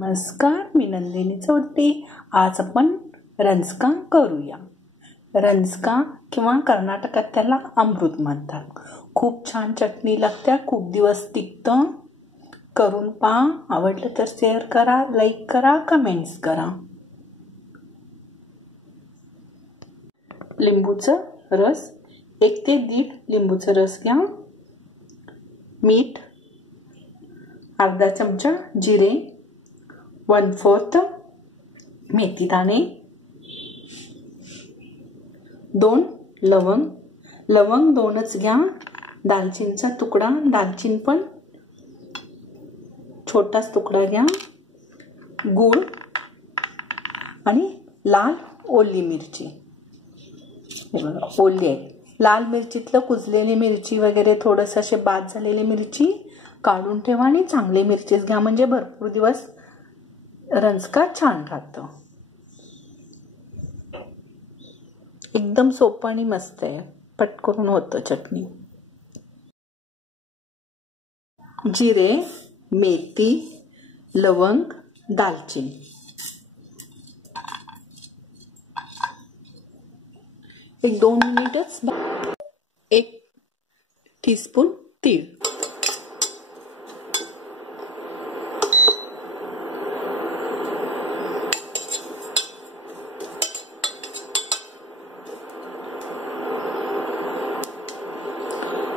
नमस्कार, मी नंदिनी चौधरी। आज आपण रंजका करूया। रंजका किंवा कर्नाटकात त्याला अमृत म्हणतात। खूप छान चटणी लागते, खूप दिवस टिकतं। करून पहा, आवडलं तर शेअर करा, लाईक करा, कमेंट्स करा। लिंबूचं रस 1 ते 1.5 लिंबूचा रस घ्या। मीठ, अर्धा चमचा जिरे, 1/4 मेथी दाणे, 2 लवंग, लवंग 2च घ्या। दालचिनीचा तुकडा, दालचिनी पण छोटाच तुकडा घ्या। गूळ आणि लाल ओली मिरची, हे बघा ओली आहे। लाल मिरचीतलं कुजलेली मिरची वगैरे थोडंसं असे बाद झालेली मिरची काढून ठेवा आणि चांगली मिरचीच घ्या, म्हणजे भरपूर दिवस रंजका छान राहतं। एकदम सोपं आणि मस्त आहे, पटकन होतं चटणी। जिरे, मेथी, लवंग, दालचिनी, 1-2 मिनिटच। 1 टीस्पून तीळ,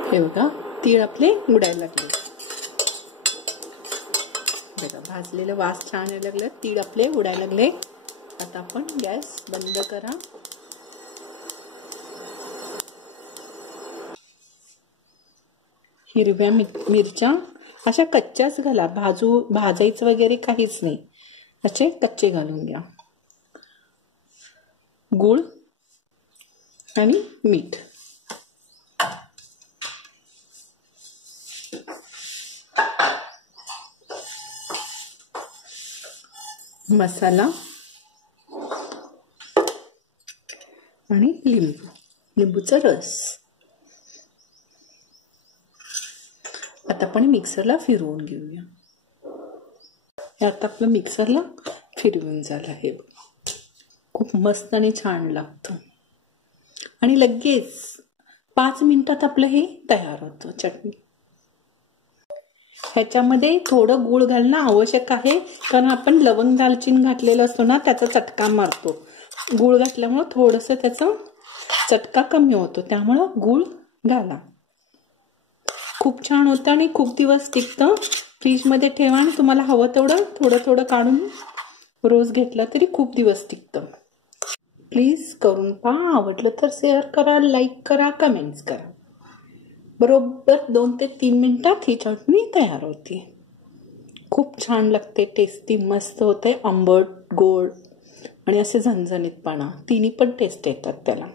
हे बघा तीळ आपले उडायला लागले, बघा भाजलेलं वास छान यायला लागलं, तीळ आपले उडायला लागले। आता आपण गॅस बंद करा। हिरव्या मिरच्या अशा कच्च्याच घाला, भाजायचं वगैरे काहीच नाही, असे कच्चे घालून घ्या। गूळ आणि मीठ, मसाला आणि लिंबूचा रस। आता आपण मिक्सरला फिरवून घेऊया। आता आपलं मिक्सरला फिरवून झालं आहे, खूप मस्त आणि छान लागतं आणि लगेच 5 मिनिटात आपलं हे तयार होतं चटणी। ह्याच्यामध्ये थोडं गूळ घालणं आवश्यक आहे, कारण आपण लवंग दालचिनी घातलेलं असतो ना, त्याचा चटका मारतो। गूळ घातल्यामुळे थोडंसं त्याचा चटका कमी होतो, त्यामुळं गूळ घाला। खूप छान होतं आणि खूप दिवस टिकतं। फ्रीजमध्ये ठेवा आणि तुम्हाला हवं तेवढं थोडं थोडं काढून रोज घेतला तरी खूप दिवस टिकतं। प्लीज करून पहा, आवडलं तर शेअर करा, लाईक करा, कमेंट्स करा। बरोबर 2 ते 3 मिनिटात ही चटणी तयार होती। खूप छान लागते, टेस्टी मस्त होते, आंबट गोड आणि असे झणझणीतपणा तिन्ही पण टेस्ट येतात त्याला।